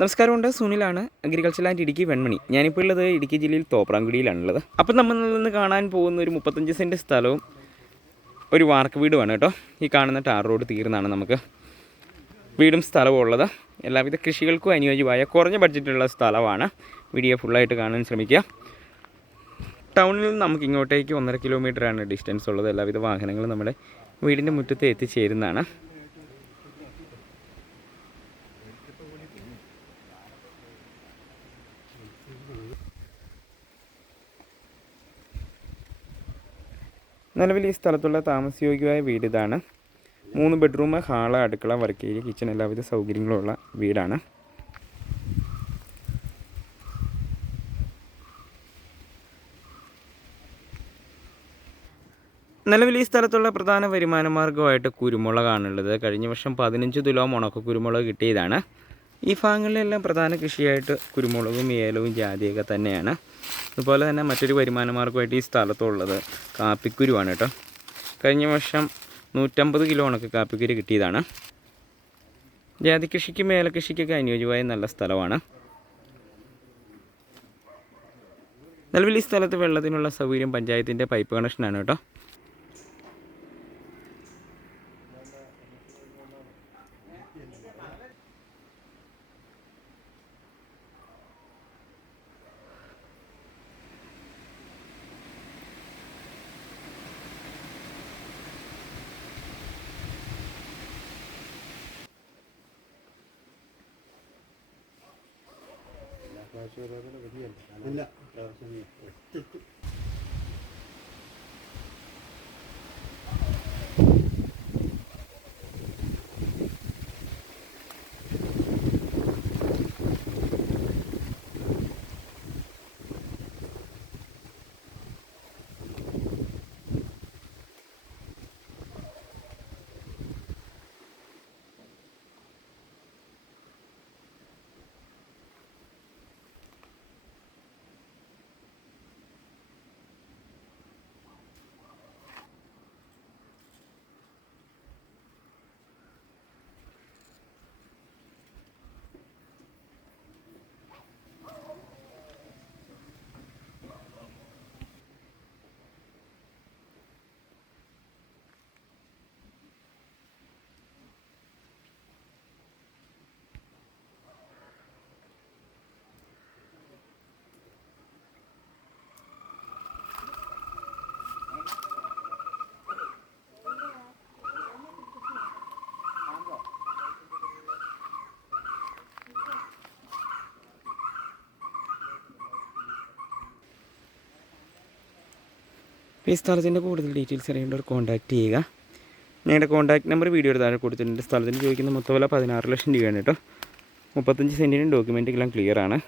നമസ്കാരമുണ്ട് സുനിലാണ് agriculture and Idukki Venmani. ഞാനിപ്പോൾ ഉള്ളത് ഇടുക്കി ജില്ലയിൽ തോപ്രാങ്കുടിയിലാണുള്ളത് അപ്പം നമ്മൾ നിന്ന് കാണാൻ പോകുന്ന ഒരു മുപ്പത്തഞ്ച് സെന്റ് സ്ഥലവും ഒരു വാർക്ക് വീടുമാണ് കേട്ടോ. ഈ കാണുന്ന ടാർ റോഡ് തീർന്നാണ് നമുക്ക് വീടും സ്ഥലവും ഉള്ളത്. എല്ലാവിധ കൃഷികൾക്കും അനുയോജ്യമായ കുറഞ്ഞ ബഡ്ജറ്റുള്ള സ്ഥലമാണ്. വീഡിയോ ഫുള്ളായിട്ട് കാണാൻ ശ്രമിക്കുക. ടൗണിൽ നിന്ന് നമുക്ക് ഇങ്ങോട്ടേക്ക് ഒന്നര കിലോമീറ്ററാണ് ഡിസ്റ്റൻസ് ഉള്ളത്. എല്ലാവിധ വാഹനങ്ങളും നമ്മുടെ വീടിന്റെ മുറ്റത്ത് എത്തിച്ചേരുന്നതാണ്. നിലവിൽ ഈ സ്ഥലത്തുള്ള താമസയോഗ്യമായ വീട് ഇതാണ് മൂന്ന് ബെഡ്റൂം ഹാൾ അടുക്കള വർക്ക് ഏരിയ കിച്ചൺ എല്ലാവിധ സൗകര്യങ്ങളുള്ള വീടാണ്. നിലവിൽ ഈ സ്ഥലത്തുള്ള പ്രധാന വരുമാന മാർഗമായിട്ട് കുരുമുളകാണുള്ളത്. കഴിഞ്ഞ വർഷം പതിനഞ്ച് തുലോം ഉണക്ക കുരുമുളക് കിട്ടിയതാണ്. ഈ ഭാഗങ്ങളിലെല്ലാം പ്രധാന കൃഷിയായിട്ട് കുരുമുളകും ഏലവും ജാതിയൊക്കെ തന്നെയാണ്. അതുപോലെ തന്നെ മറ്റൊരു വരുമാന മാർഗമായിട്ട് ഈ സ്ഥലത്തുള്ളത് കാപ്പിക്കുരുവാണ് കേട്ടോ. കഴിഞ്ഞ വർഷം നൂറ്റമ്പത് കിലോ കണക്ക് കാപ്പിക്കുരു കിട്ടിയതാണ്. ജാതി കൃഷിക്കും ഏല കൃഷിക്കൊക്കെ അനുയോജ്യമായ നല്ല സ്ഥലമാണ്. നിലവിൽ ഈ സ്ഥലത്ത് വെള്ളത്തിനുള്ള സൗകര്യം പഞ്ചായത്തിന്റെ പൈപ്പ് കണക്ഷനാണ് കേട്ടോ. ഇല്ല. ഈ സ്ഥലത്തിന്റെ കൂടുതൽ ഡീറ്റെയിൽസ് അറിയേണ്ടവർ കോൺടാക്ട് ചെയ്യുക. ഞങ്ങളുടെ കോൺടാക്ട് നമ്പർ വീഡിയോയുടെ താഴെ കൊടുത്തിട്ടുണ്ട്. സ്ഥലത്തിന് ചോദിക്കുന്ന മൊത്തം വില പതിനാറ് ലക്ഷം രൂപയാണ് കേട്ടോ. മുപ്പത്തഞ്ച് സെന്റിനും ഡോക്യുമെന്റ് എല്ലാം ക്ലിയർ ആണ്.